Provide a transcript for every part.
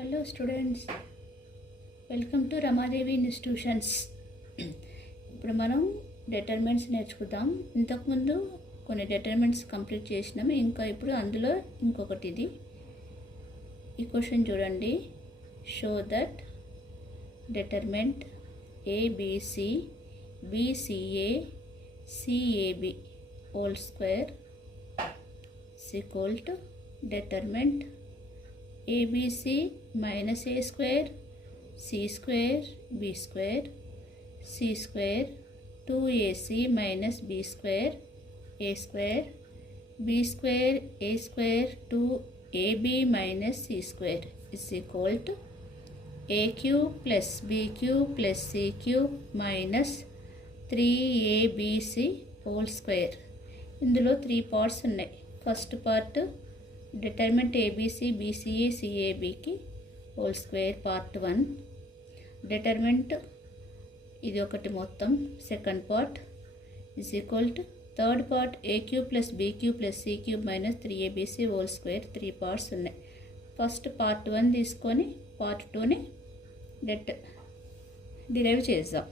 Hello students, welcome to Ramadevi institutions. ఇప్పుడు మనం determinants నేర్చుకుందాం. ఇంతకుముందు కొన్ని డిటర్మినెంట్స్ కంప్లీట్ చేసినాము. ఇంకా ఇప్పుడు అందులో ఇంకొకటి ఇది. ఈ క్వశ్చన్ చూడండి. Show that determinant ABC BCA C A B whole square is equal to determinant ABC minus A square C square B square C square 2AC minus B square A square B square A square 2AB minus C square is equal to A cube plus B cube plus C cube minus 3ABC whole square. ఇందులో 3 parts ఉన్నాయి. First part determinant ABC BCA సిఏబికి whole square part 1. Determinant ఇది ఒకటి మొత్తం. Second part is equal to third part A cube plus B cube plus C cube minus 3ABC whole square. 3 parts ఉన్నాయి. First part 1 తీసుకొని part 2ని derive చేద్దాం.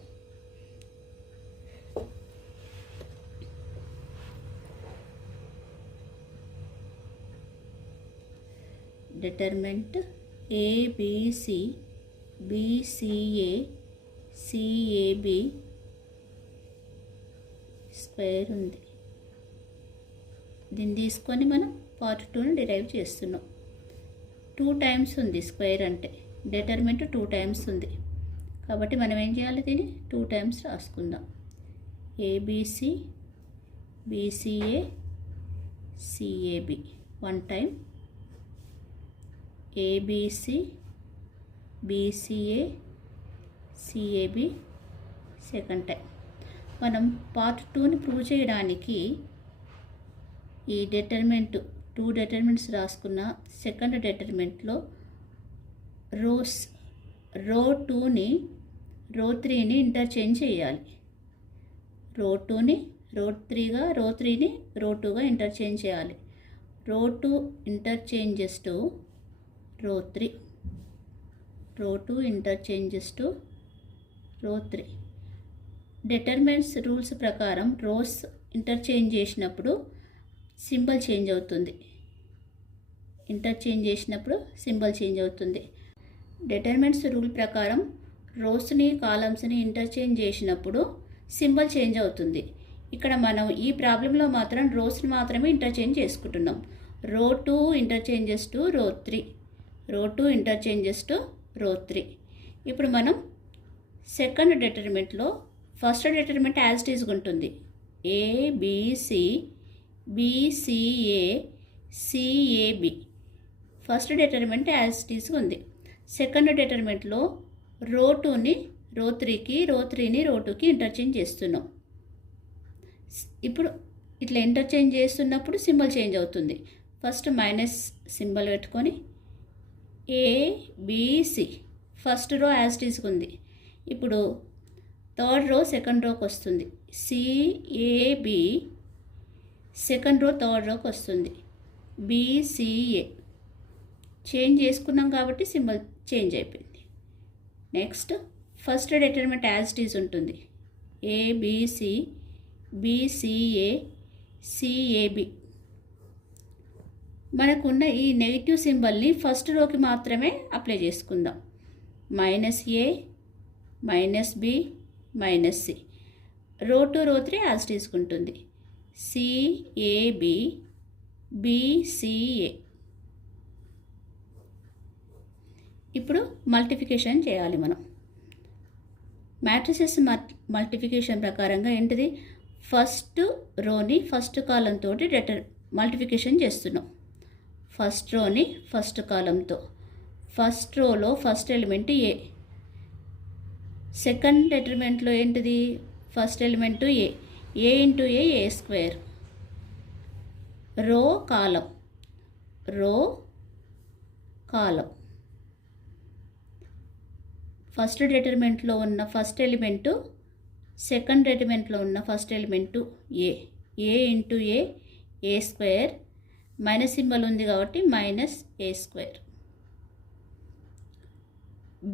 Determinant ABC BCA CAB square ఉంది. దీన్ని తీసుకొని మనం పార్ట్ 2ని డిరైవ్ చేస్తున్నాం. 2 టైమ్స్ ఉంది స్క్వేర్ అంటే. డిటర్మినెంట్ 2 టైమ్స్ ఉంది కాబట్టి మనం ఏం చేయాలి, దీన్ని 2 టైమ్స్ రాసుకుందాం. ABC BCA CAB 1 time, ABC BCA CAB second time. మనం పార్ట్ 2ని ప్రూవ్ చేయడానికి ఈ డిటర్మినెంట్ 2 డిటర్మినెంట్స్ రాసుకున్న సెకండ్ డిటర్మినెంట్లో రో 2ని రో 3ని ఇంటర్చేంజ్ చేయాలి. రో 2ని రో 3గా, రో 3ని రో 2గా ఇంటర్చేంజ్ చేయాలి. రో 2 ఇంటర్చేంజెస్ టు రో 3, రో 2 ఇంటర్చేంజెస్ టు రో 3. డిటర్మినెంట్స్ రూల్స్ ప్రకారం రోస్ ఇంటర్చేంజ్ చేసినప్పుడు సింబల్ చేంజ్ అవుతుంది. ఇంటర్చేంజ్ చేసినప్పుడు సింబల్ చేంజ్ అవుతుంది. డిటర్మినెంట్స్ రూల్ ప్రకారం రోస్ని కాలమ్స్ని ఇంటర్చేంజ్ చేసినప్పుడు సింబల్ చేంజ్ అవుతుంది. ఇక్కడ మనం ఈ ప్రాబ్లంలో మాత్రం రోస్ని మాత్రమే ఇంటర్చేంజ్ చేసుకుంటున్నాం. రో 2 ఇంటర్చేంజెస్ టు రో 3, రో 2 ఇంటర్చేంజెస్ టు రో 3. ఇప్పుడు మనం సెకండ్ డిటర్మినెంట్లో ఫస్ట్ డిటర్మినెంట్ యాజ్ ఇట్ ఈజ్గా ఉంటుంది. ABC BCA CAB first determinant as it ఈజ్గా ఉంది. సెకండ్ డిటర్మినెంట్లో రో 2ని రో 3కి, రో 3ని రో 2కి ఇంటర్చేంజ్ చేస్తున్నాం. ఇప్పుడు ఇట్లా ఇంటర్చేంజ్ చేస్తున్నప్పుడు సింబల్ చేంజ్ అవుతుంది. ఫస్ట్ మైనస్ సింబల్ పెట్టుకొని ABC first row as it ఈజ్గా ఉంది. ఇప్పుడు థర్డ్ రో సెకండ్ రోకి వస్తుంది. సిఏబి సెకండ్ రో థర్డ్ రోకి వస్తుంది. బిసిఏ చేంజ్ చేసుకున్నాం కాబట్టి సింబల్ చేంజ్ అయిపోయింది. Next first determinant as it is ఉంటుంది. ఏబిసి బిసిఏ సిఏబి మనకున్న ఈ నెగిటివ్ సింబల్ని ఫస్ట్ రోకి మాత్రమే అప్లై చేసుకుందాం. Minus A minus B minus C. Row 2 row 3 as it is ఉంటుంది. CAB BCA. ఇప్పుడు మల్టిఫికేషన్ చేయాలి మనం. మ్యాట్రిసెస్ మల్టిఫికేషన్ ప్రకారంగా ఏంటిది, ఫస్ట్ రోని ఫస్ట్ కాలంతో మల్టిఫికేషన్ చేస్తున్నాం. ఫస్ట్ రోని ఫస్ట్ కాలంతో. ఫస్ట్ రోలో ఫస్ట్ ఎలిమెంట్ ఏ. సెకండ్ డిటర్మినెంట్లో ఏంటిది, first element A. A into A A square. రో కాలం, రో కాలం. ఫస్ట్ డిటర్మినెంట్లో ఉన్న ఫస్ట్ ఎలిమెంటు, సెకండ్ డిటర్మినెంట్లో ఉన్న first element A. A into A A square minus symbol ఉంది కాబట్టి minus A square.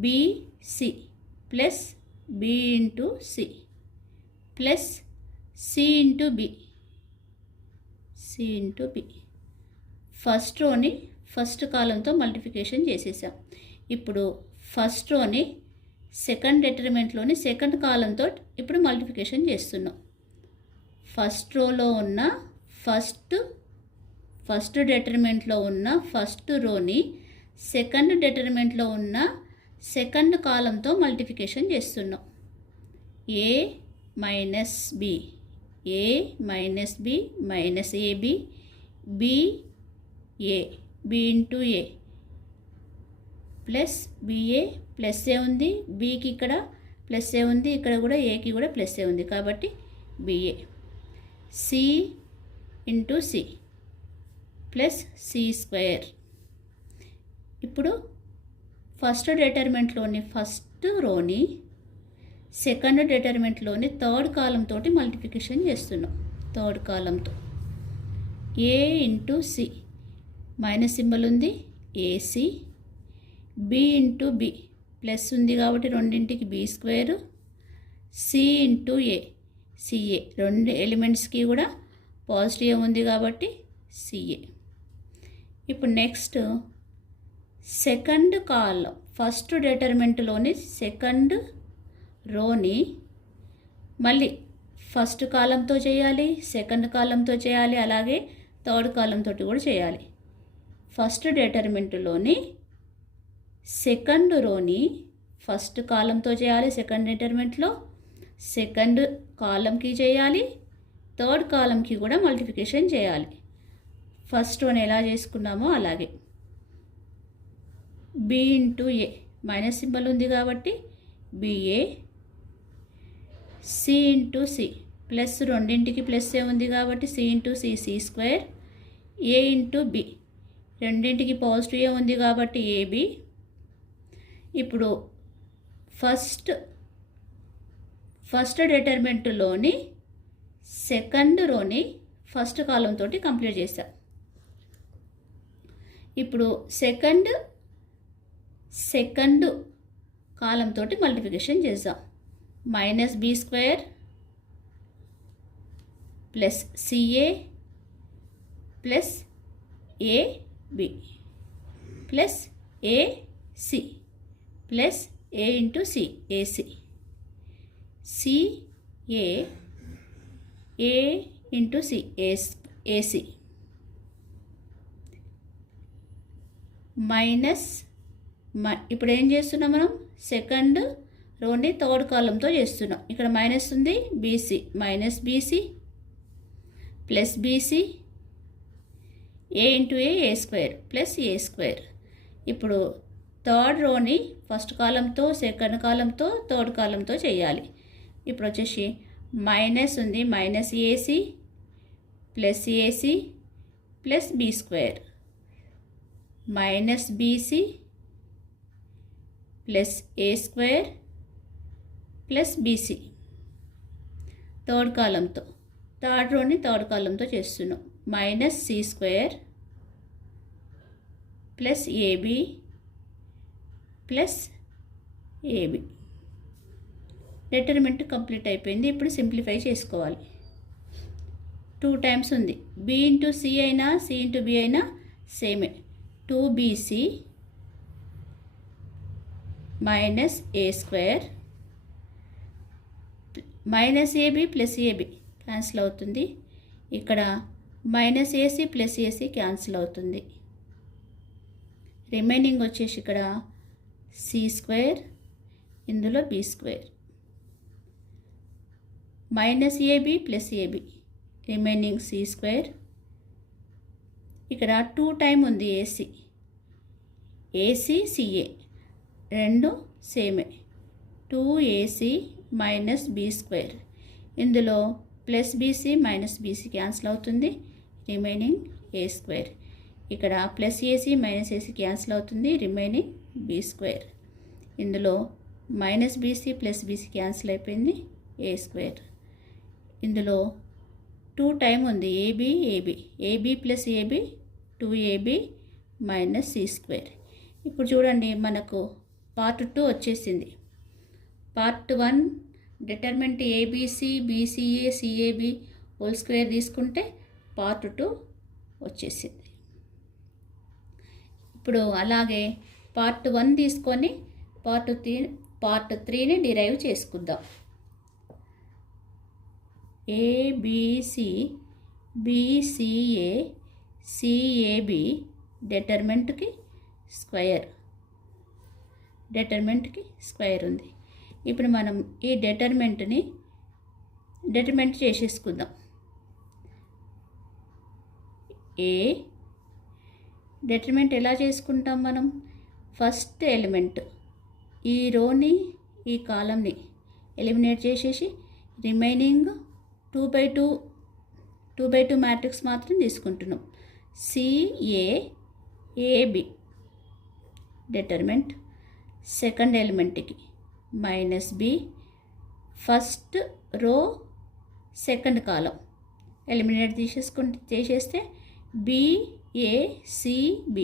BC plus B into C plus C into B, C into B. First రోని first కాలంతో multiplication చేసేసాం. ఇప్పుడు first రోని second డిటర్మినెంట్లోని సెకండ్ కాలంతో ఇప్పుడు మల్టిప్లికేషన్ చేస్తున్నాం. ఫస్ట్ రోలో ఉన్న ఫస్ట్ డిటర్మినెంట్లో ఉన్న ఫస్ట్ రోని సెకండ్ డిటర్మినెంట్లో ఉన్న సెకండ్ కాలంతో మల్టిప్లికేషన్ చేస్తున్నాం. A minus B, A minus B minus AB, B A, B into A plus BA plus A ఉంది, బికి ఇక్కడ ప్లస్ ఏ ఉంది, ఇక్కడ కూడా ఏకి కూడా ప్లస్ ఏ ఉంది కాబట్టి BA. C into C plus C square. ఇప్పుడు ఫస్ట్ డిటర్మినెంట్లోని ఫస్ట్ రోని సెకండ్ డిటర్మినెంట్లోని థర్డ్ కాలంతో మల్టిప్లికేషన్ చేస్తున్నాం. థర్డ్ కాలంతో A into C minus symbol ఉంది, AC, B into B plus ఉంది కాబట్టి రెండింటికి B square, C into A CA, రెండు ఎలిమెంట్స్కి కూడా పాజిటివ్ ఉంది కాబట్టి సిఏ. ఇప్పుడు నెక్స్ట్ సెకండ్ కాలం ఫస్ట్ డిటర్మినెంట్లోని సెకండ్ రోని మళ్ళీ ఫస్ట్ కాలంతో చేయాలి, సెకండ్ కాలంతో చేయాలి, అలాగే థర్డ్ కాలంతో కూడా చేయాలి. ఫస్ట్ డిటర్మినెంట్లోని సెకండ్ రోని ఫస్ట్ కాలంతో చేయాలి, సెకండ్ డిటర్మినెంట్లో సెకండ్ కాలంకి చేయాలి, థర్డ్ కాలంకి కూడా మల్టిప్లికేషన్ చేయాలి. ఫస్ట్ రోని ఎలా చేసుకున్నామో అలాగే. B into A minus symbol ఉంది కాబట్టి BA, C into C plus రెండింటికి ప్లస్ ఏ ఉంది కాబట్టి C into C C square, A into B రెండింటికి పాజిటివ్ ఏ ఉంది కాబట్టి ఏబి. ఇప్పుడు ఫస్ట్ డిటర్మినెంట్లోని సెకండ్ రోని ఫస్ట్ కాలంతో కంప్లీట్ చేశాం. ఇప్పుడు సెకండ్ కాలంతో మల్టిప్లికేషన్ చేద్దాం. Minus B square plus CA plus AB plus AC plus A into C AC, CA A into C AC minus ఇప్పుడు ఏం చేస్తున్నాం మనం సెకండ్ రోని థర్డ్ కాలంతో చేస్తున్నాం. ఇక్కడ మైనస్ ఉంది BC minus BC plus BC A into A square plus A square. ఇప్పుడు third రోని ఫస్ట్ కాలంతో సెకండ్ కాలంతో థర్డ్ కాలంతో చేయాలి. ఇప్పుడు వచ్చేసి మైనస్ ఉంది minus AC plus B square minus BC plus A square plus BC. Third కాలంతో థర్డ్ రోని థర్డ్ కాలంతో చేస్తున్నాం. Minus C square plus AB plus AB. Determinant complete అయిపోయింది. ఇప్పుడు సింప్లిఫై చేసుకోవాలి. 2 టైమ్స్ ఉంది. బి ఇంటూ సి అయినా సి ఇంటూ బి అయినా సేమే. 2bc minus A square minus AB plus AB cancel అవుతుంది. ఇక్కడ minus AC plus AC cancel అవుతుంది. రిమైనింగ్ వచ్చేసి ఇక్కడ సి స్క్వేర్, ఇందులో B square, minus AB plus AB, remaining C square. ఇక్కడ 2 టైమ్ ఉంది ఏసీ, ఏసీ సిఏ రెండు సేమే. 2ac మైనస్ బి స్క్వేర్, ఇందులో plus BC minus BC cancel అవుతుంది. Remaining A square. ఇక్కడ plus AC minus AC cancel అవుతుంది. Remaining B square. ఇందులో minus BC plus BC cancel అయిపోయింది. A square. ఇందులో 2 టైమ్ ఉంది AB AB, AB plus AB 2ab minus C square. ఇప్పుడు చూడండి, మనకు పార్ట్ 2 వచ్చేసింది. Part 1 determinant ABC BCA CAB whole square తీసుకుంటే పార్ట్ 2 వచ్చేసింది. ఇప్పుడు అలాగే పార్ట్ 1 తీసుకొని పార్ట్ 3ని డిరైవ్ చేసుకుందాం. ఏబిసి బీసీఏ సిఏబి డిటర్మెంట్కి స్క్వేర్ ఉంది. ఇప్పుడు మనం ఈ డిటర్మెంట్ చేసేసుకుందాం. డిటర్మెంట్ ఎలా చేసుకుంటాం మనం? ఫస్ట్ ఎలిమెంట్ ఈ రోని ఈ కాలంని ఎలిమినేట్ చేసేసి రిమైనింగ్ 2/2 మ్యాట్రిక్స్ మాత్రం తీసుకుంటున్నాం. సిఏబి డిటర్మెంట్ సెకండ్ ఎలిమెంట్కి -b first row second column eliminate చేసేస్తే BACB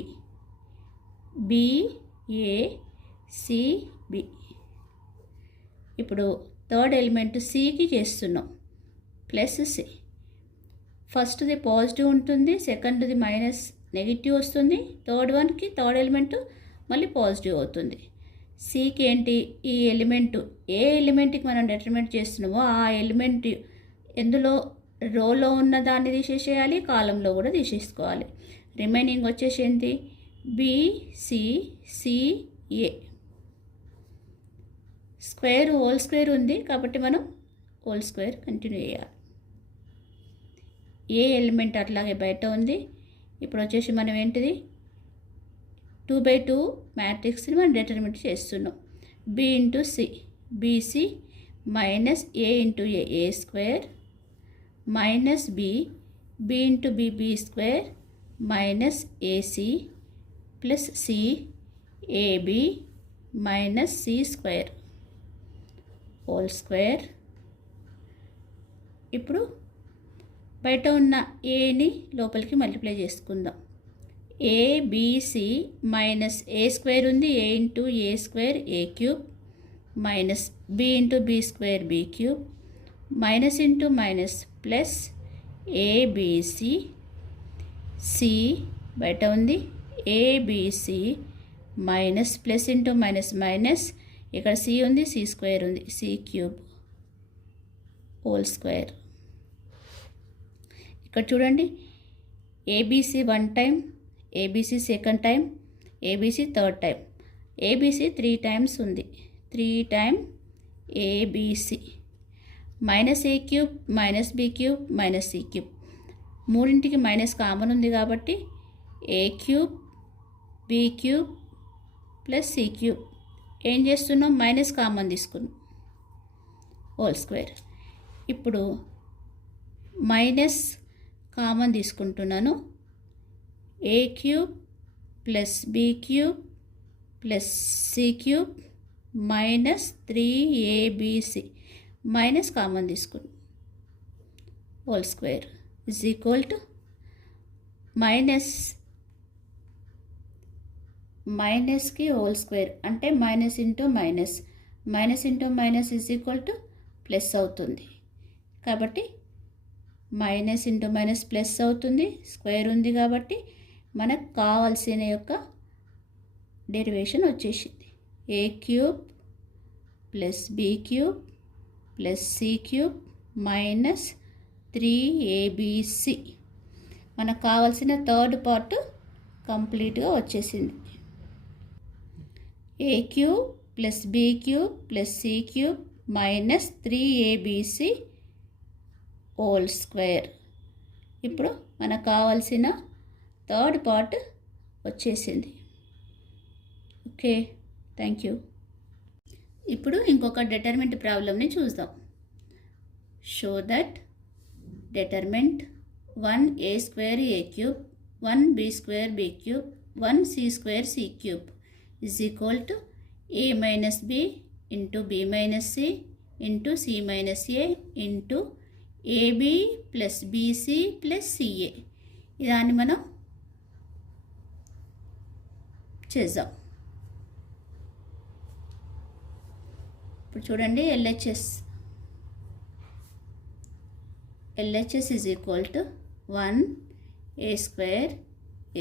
ఇప్పుడు థర్డ్ ఎలిమెంట్ సికి చేస్తున్నాం. +c ఫస్ట్ది పాజిటివ్ ఉంటుంది, సెకండ్ది నెగిటివ్ వస్తుంది, థర్డ్ ఎలిమెంట్ మళ్ళీ పాజిటివ్ అవుతుంది. సికి ఏంటి? ఈ ఎలిమెంట్ ఏ ఎలిమెంట్కి మనం డిటర్మెంట్ చేస్తున్నామో ఆ ఎలిమెంట్ ఎందులో రోలో ఉన్న దాన్ని తీసేసేయాలి, కాలంలో కూడా తీసేసుకోవాలి. రిమైనింగ్ వచ్చేసి ఏంటి? BCCA స్క్వేర్ హోల్ స్క్వేర్ ఉంది కాబట్టి మనం హోల్ స్క్వేర్ కంటిన్యూ చేయాలి. ఏ ఎలిమెంట్ అట్లాగే బయట ఉంది. ఇప్పుడు వచ్చేసి మనం ఏంటిది 2/2 మ్యాట్రిక్స్ని మనం డిటర్మినేట్ చేస్తున్నాం. B × C BC -A × A square -B B × B square -AC + C AB -C square whole square. ఇప్పుడు బయట ఉన్న ఏని లోపలికి మల్టిప్లై చేసుకుందాం. ABC -A స్క్వేర్ ఉంది, A × A square A³ -B × B square B³ plus ABC C బయట ఉంది, ABC plus into minus ఇక్కడ C ఉంది, C స్క్వేర్ ఉంది, C³ హోల్ స్క్వేర్. ఇక్కడ చూడండి, ABC 1 time, ABC second time, ABC third time, ABC 3 times ఉంది. 3 time ABC -A³ -B³ -C³ మూడింటికి minus common ఉంది కాబట్టి A³ B³ + C³ ఏం చేస్తున్నాం? మైనస్ కామన్ తీసుకున్నాం హోల్ స్క్వేర్. ఇప్పుడు మైనస్ కామన్ తీసుకుంటున్నాను. A³ + B³ + C³ -3ABC minus common తీసుకున్నాం హోల్ స్క్వేర్ మైనస్కి హోల్ స్క్వేర్ అంటే మైనస్ ఇంటూ మైనస్ ప్లస్ అవుతుంది. కాబట్టి మైనస్ ఇంటూ మైనస్ ప్లస్ అవుతుంది, స్క్వేర్ ఉంది కాబట్టి మనకు కావాల్సిన యొక్క డెరివేషన్ వచ్చేసింది. A³ + B³ + C³ -3ABC మనకు కావాల్సిన థర్డ్ పార్ట్ కంప్లీట్గా వచ్చేసింది. A³ + B³ + C³ -3ABC whole square. ఇప్పుడు మనకు కావాల్సిన థర్డ్ పార్ట్ వచ్చేసింది. Okay, thank you. ఇప్పుడు ఇంకొక డిటర్మెంట్ ప్రాబ్లమ్ని చూద్దాం. Show that డిటర్మెంట్ 1A² A³ 1B² B³ 1C² C³ = A - B × B - C × C - A × AB + BC + CA. ఇదాన్ని మనం చేద్దాం. ఇప్పుడు చూడండి LHS is equal to 1 a square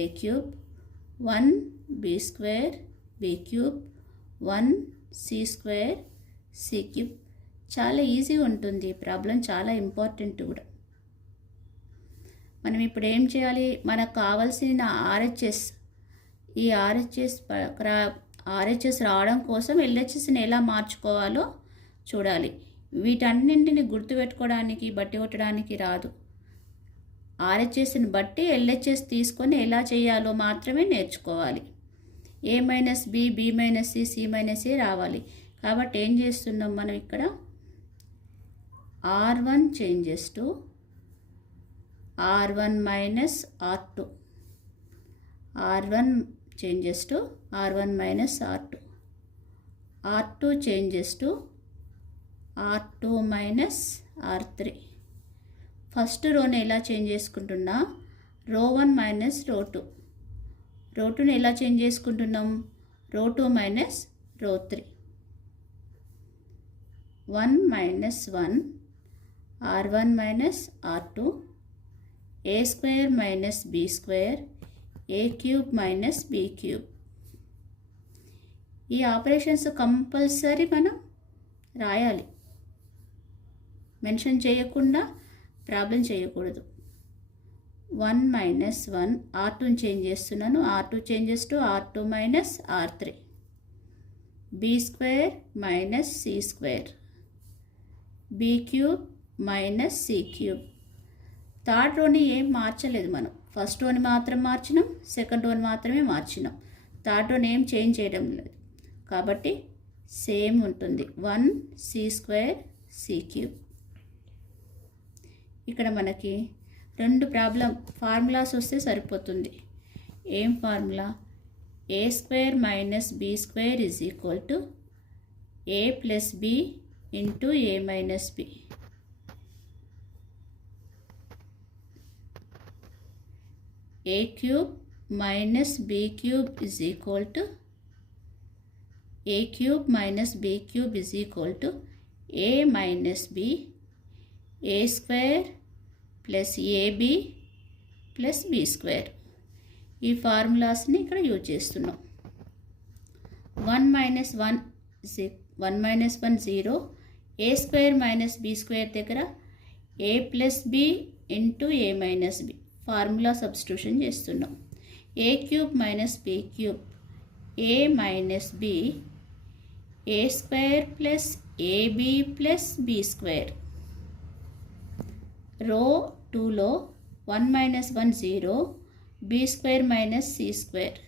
a cube 1 b square b cube 1 c square c cube. చాలా easy ఉంటుంది problem, చాలా important కూడా. మనం ఇప్పుడు ఏం చేయాలి, మనకు కావాల్సిన ఈ ఆర్హెచ్ఎస్ రావడం కోసం ఎల్హెచ్ఎస్ని ఎలా మార్చుకోవాలో చూడాలి. వీటన్నింటిని గుర్తుపెట్టుకోవడానికి బట్టి కొట్టడానికి రాదు. ఆర్హెచ్ఎస్ని బట్టి ఎల్హెచ్ఎస్ తీసుకొని ఎలా చేయాలో మాత్రమే నేర్చుకోవాలి. a minus b b minus c c minus a రావాలి. కాబట్టి ఏం చేస్తున్నాం మనం ఇక్కడ, r1 changes to r1 minus r2, r1 changes to r1 minus r2, r2 changes to r2 minus r3. First రోని ఎలా చేంజ్ చేసుకుంటున్నా, ρ1 మైనస్ ρ2, ρ2ని ఎలా చేంజ్ చేసుకుంటున్నాం, ρ2 minus ρ3, 1 minus 1 r1 minus r2, a square minus b square a cube minus b cube. ఈ operations compulsory మనం రాయాలి, mention చేయకుండా problem చేయకూడదు. 1 మైనస్ 1 r2ని చేంజ్ చేస్తున్నాను, r2 changes to r2 minus r3, b square minus c square b cube minus c cube. Third రోని ఏం మార్చలేదు మనం, ఫస్ట్ రోని మాత్రం మార్చినాం, సెకండ్ రోని మాత్రమే మార్చినాం. థర్డ్ రోని ఏం చేంజ్ చేయడం లేదు కాబట్టి సేమ్ ఉంటుంది, 1 c స్క్వేర్ c క్యూబ్. ఇక్కడ మనకి రెండు ఫార్ములాస్ వస్తే సరిపోతుంది. ఏం formula, a square minus b square is equal to a plus b into a minus b. a cube minus b cube is equal to a cube minus b cube is equal to a minus b, a square plus ab plus b square. ఈ ఫార్ములాస్ని ఇక్కడ use చేస్తున్నాం. 1 minus 1 0, a square minus b square దగ్గర a plus b into a minus b formula substitution చేస్తున్నాం. a cube minus b cube a minus b, a square plus ab plus b square. Row 2లో 1 minus 1 0, b square minus c square,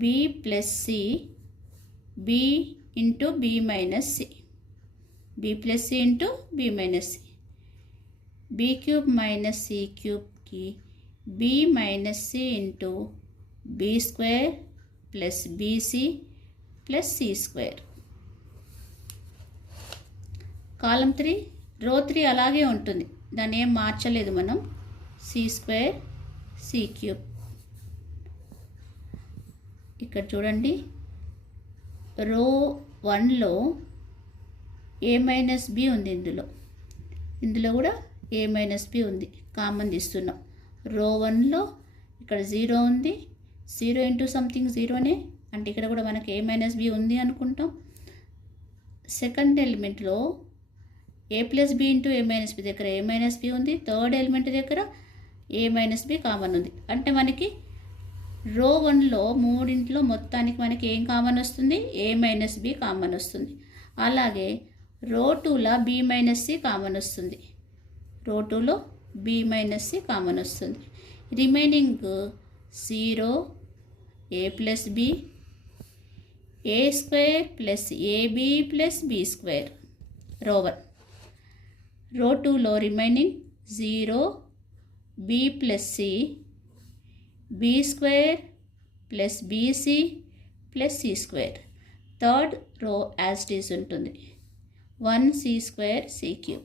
b plus c, b into b minus c, b plus c into b minus c, b cube minus c క్యూబ్కి b minus c into b square plus bc plus c square. Column 3, row 3 అలాగే ఉంటుంది, దాన్ని ఏం మార్చలేదు మనం, c square c cube. ఇక్కడ చూడండి, రో 1లో a మైనస్ b ఉంది, ఇందులో కూడా a మైనస్ b ఉంది, కామన్ తీస్తున్నాం. రో 1లో ఇక్కడ 0 ఉంది, 0 ఇంటూ సంథింగ్ 0నే, అంటే ఇక్కడ కూడా మనకి a మైనస్ b ఉంది అనుకుంటాం. సెకండ్ ఎలిమెంట్లో a plus b into a minus b దగ్గర a మైనస్ b ఉంది, థర్డ్ ఎలిమెంట్ దగ్గర a మైనస్ b కామన్ ఉంది. అంటే మనకి రో 1లో మూడింట్లో మొత్తానికి మనకి ఏం కామన్ వస్తుంది, a మైనస్ b కామన్ వస్తుంది. అలాగే రో 2లో b మైనస్ c కామన్ వస్తుంది, రో 2లో b మైనస్ c కామన్ వస్తుంది. Remaining 0, a plus b, a square plus ab plus b square. రో 1. రో 2లో remaining 0, b plus c, b square plus bc plus c square. Third row as it is ఉంటుంది, 1 c square c cube.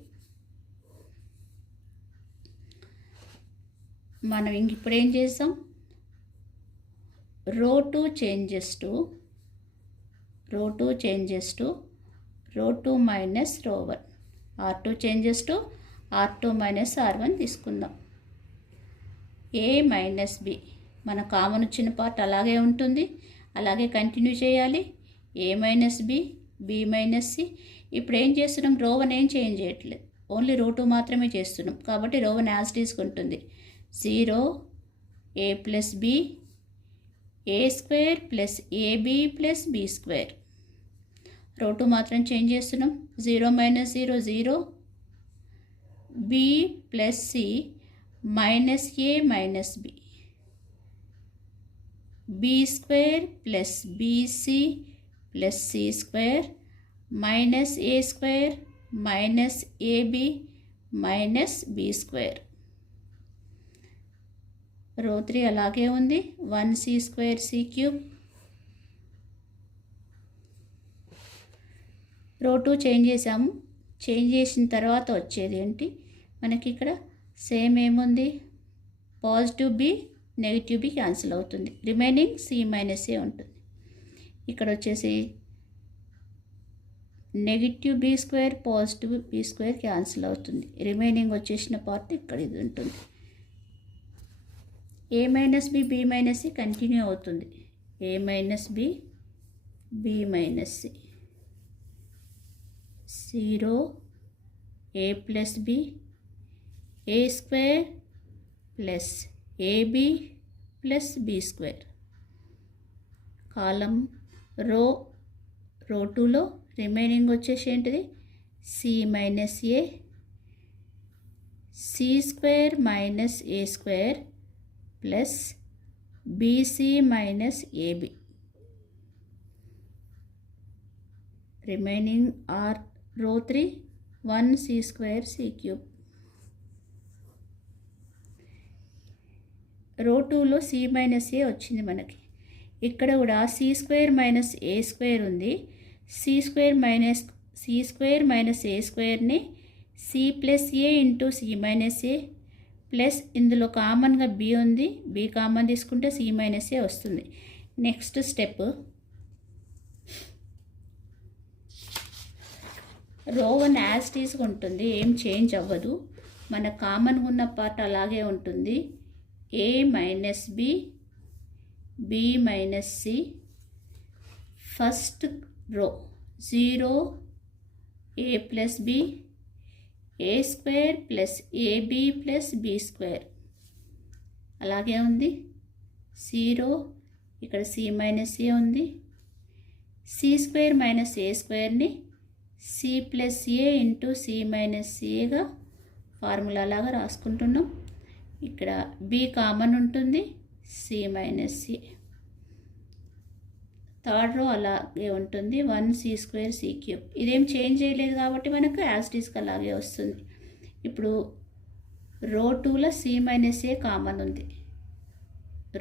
మనం ఇప్పుడు ఏం చేస్తాం, రో 2 changes to రో 2 మైనస్ రో 1. R2 changes to R2 minus R1 తీసుకుందాం. A మైనస్ B మన కామన్ వచ్చిన పార్ట్ అలాగే ఉంటుంది, అలాగే కంటిన్యూ చేయాలి. A minus B, B minus C. ఇప్పుడు ఏం చేస్తున్నాం, రో 1 ఏం చేంజ్ చేయట్లేదు, ఓన్లీ రో 2 మాత్రమే చేస్తున్నాం కాబట్టి రో 1 యాజ్ తీసుకుంటుంది. 0 A plus B A square plus AB plus B square. రో 2 మాత్రం చేంజ్ చేస్తున్నాం. 0 minus 0 0 B plus C minus A minus B. B square plus BC plus C square minus A square minus AB minus B square. రో 3 అలాగే ఉంది. 1C square C cube. రో 2 change చేసాము. Change చేసిన తర్వాత వచ్చేది ఏంటి మనకి ఇక్కడ సేమ్ ఏముంది, positive B negative B cancel అవుతుంది, రిమైనింగ్ C మైనస్ A ఉంటుంది. ఇక్కడ వచ్చేసి negative B square positive B square cancel అవుతుంది, రిమైనింగ్ వచ్చేసిన పార్ట్ ఇక్కడ ఇది ఉంటుంది. A minus B B minus C continue అవుతుంది. A minus B B minus C. 0 A plus B A square plus AB plus B square. Column row 2లో remaining వచ్చేసి ఏంటిది, C minus A C square minus A square plus BC minus AB. Remaining are row 3 1C square C cube. రో 2లో C minus A వచ్చింది మనకి. ఇక్కడ కూడా C square minus A square ఉంది. C స్క్వేర్ మైనస్ A స్క్వేర్ని C plus A into C minus A plus ఇందులో కామన్గా B ఉంది, B కామన్ తీసుకుంటే C మైనస్ A వస్తుంది. నెక్స్ట్ స్టెప్ రో 1 యాజ్ తీసుకుంటుంది, ఏం చేంజ్ అవ్వదు, మన కామన్గా ఉన్న పార్ట్ అలాగే ఉంటుంది. A minus B B minus C. First row 0 A plus B A square plus AB plus B square అలాగే ఉంది. 0 ఇక్కడ C మైనస్ A ఉంది. C స్క్వేర్ మైనస్ A స్క్వేర్ని C plus A into C minus Aగా formula లాగా రాసుకుంటున్నాం. ఇక్కడ B common ఉంటుంది, C minus A. Third row అలాగే ఉంటుంది, 1C స్క్వేర్ C క్యూబ్. ఇదేం చేంజ్ చేయలేదు కాబట్టి మనకు యాజ్ ఇట్ ఈస్ అలాగే వస్తుంది. ఇప్పుడు రో 2లో C మైనస్ A కామన్ ఉంది.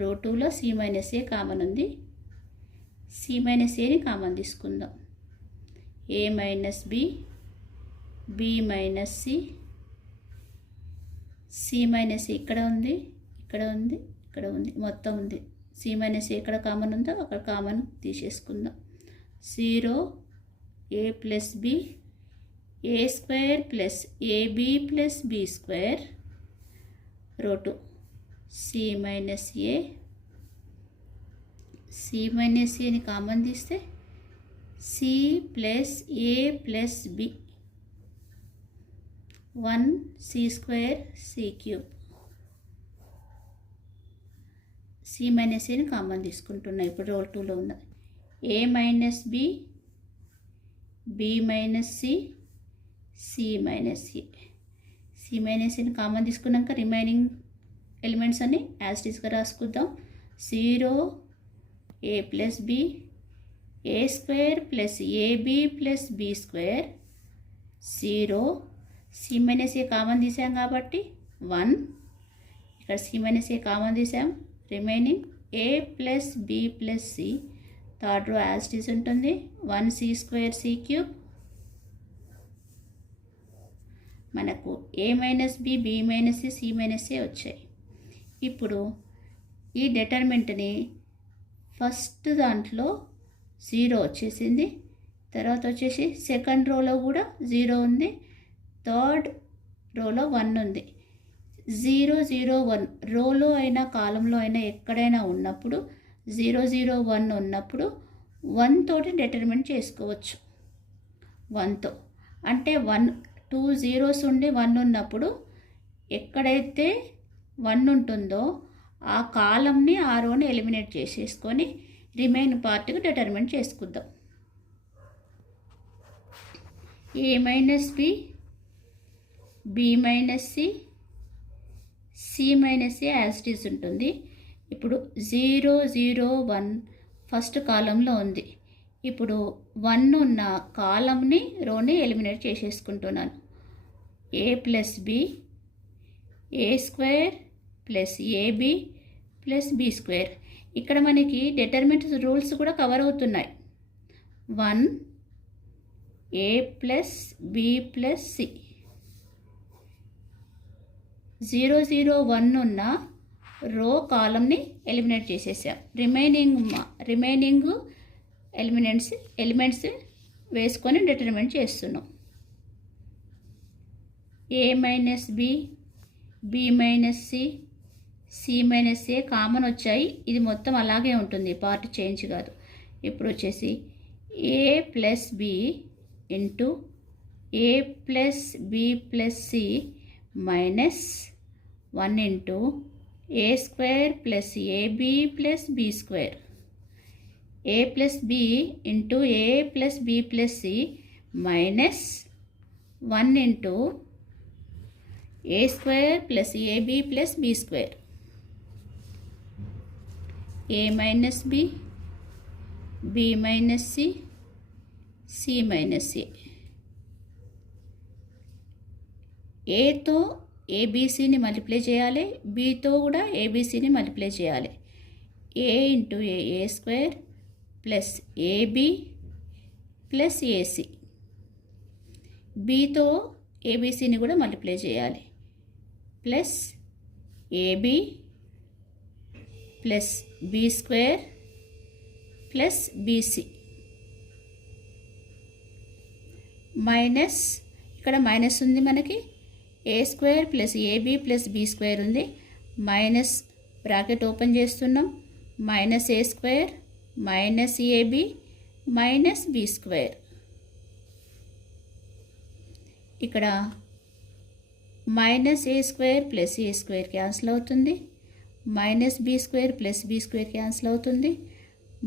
రో 2లో C మైనస్ A కామన్ ఉంది. C మైనస్ Aని కామన్ తీసుకుందాం. A minus B B minus C. C minus A ఇక్కడ ఉంది, ఇక్కడ ఉంది, ఇక్కడ ఉంది, మొత్తం ఉంది. C మైనస్ A ఎక్కడ కామన్ ఉందో అక్కడ కామన్ తీసేసుకుందాం. 0 A plus B A square plus AB plus B square. రో 2 C minus A C minus Aని కామన్ తీస్తే C plus A plus B 1C square C cube. C minus Aని common తీసుకుంటున్నా. ఇప్పుడు రో 2లో ఉన్నది A minus B B minus C C minus A. C minus Aని కామన్ తీసుకున్నాక రిమైనింగ్ ఎలిమెంట్స్ అన్ని as ఇట్గా రాసుకుందాం. 0 A plus B A square plus AB plus B square. 0 C minus A common తీసాం కాబట్టి 1. ఇక్కడ C మైనస్ A కామన్ తీసాం, remaining A plus B plus C. Third row as it is ఉంటుంది, 1C square C cube. మనకు A minus B B minus C C minus A వచ్చాయి. ఇప్పుడు ఈ డిటర్మినెంట్ని first దాంట్లో 0 వచ్చేసింది, తర్వాత వచ్చేసి సెకండ్ రోలో కూడా 0 ఉంది, థర్డ్ రోలో 1 ఉంది. 0 0 1 రోలో అయినా కాలంలో అయినా ఎక్కడైనా ఉన్నప్పుడు 0 0 1 ఉన్నప్పుడు 1 తోటి డిటర్మిన్ చేసుకోవచ్చు. 1తో అంటే 2 zeros ఉండి 1 ఉన్నప్పుడు ఎక్కడైతే 1 ఉంటుందో ఆ కాలంని ఆ రోని ఎలిమినేట్ చేసేసుకొని రిమైన్ పార్ట్కి డిటర్మిన్ చేసుకుందాం. a minus B, B minus C, C minus A as it is ఉంటుంది. ఇప్పుడు 0 0 1 ఫస్ట్ కాలంలో ఉంది. ఇప్పుడు 1 ఉన్న కాలంని రోని ఎలిమినేట్ చేసేసుకుంటున్నాను. a plus B, A square plus AB plus B square. ఇక్కడ మనకి డిటర్మినెంట్ రూల్స్ కూడా కవర్ అవుతున్నాయి. 1 A plus B plus C. 0 0 1 ఉన్న రో కాలంని ఎలిమినేట్ చేసేసాం. రిమైనింగ్ ఎలిమెంట్స్ వేసుకొని డిటర్మినేట్ చేస్తున్నాం. A minus B, B minus C, C minus A common వచ్చాయి. ఇది మొత్తం అలాగే ఉంటుంది, పార్ట్ చేంజ్ కాదు. ఇప్పుడు వచ్చేసి A plus B into A plus B plus C minus 1 into A square plus AB plus B square. A plus B into A plus B plus C minus 1 into A square plus AB plus B square. A minus B, B minus C, C minus A. ఏతో ఏబీసీని multiply చేయాలి, బీతో కూడా ఏబీసీని multiply చేయాలి. A into A square plus AB plus AC. బీతో ఏబీసీని కూడా multiply చేయాలి. Plus AB plus B square plus BC minus, ఇక్కడ మైనస్ ఉంది మనకి, A square plus AB plus B square ఉంది. మైనస్ బ్రాకెట్ ఓపెన్ చేస్తున్నాం. Minus A square minus AB minus B square. ఇక్కడ minus A square plus A square cancel అవుతుంది. Minus B square plus B square cancel అవుతుంది.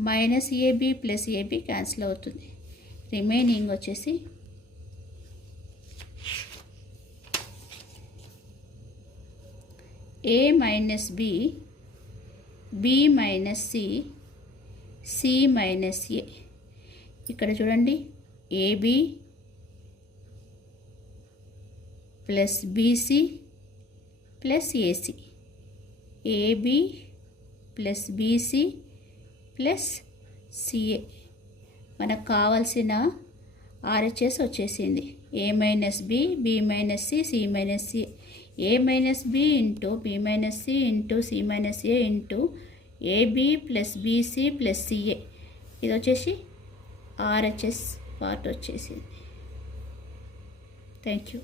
Minus AB plus AB cancel అవుతుంది. Remaining వచ్చేసి A minus B, B minus C, C minus A. ఇక్కడ చూడండి, AB plus BC plus AC, AB plus BC plus CA. మనకు కావాల్సిన RHS వచ్చేసింది. A minus B, B minus C, C minus C. A minus B into B minus C into C minus A into AB plus BC plus CA. ఇది వచ్చేసి RHS part వచ్చేసింది. Thank you.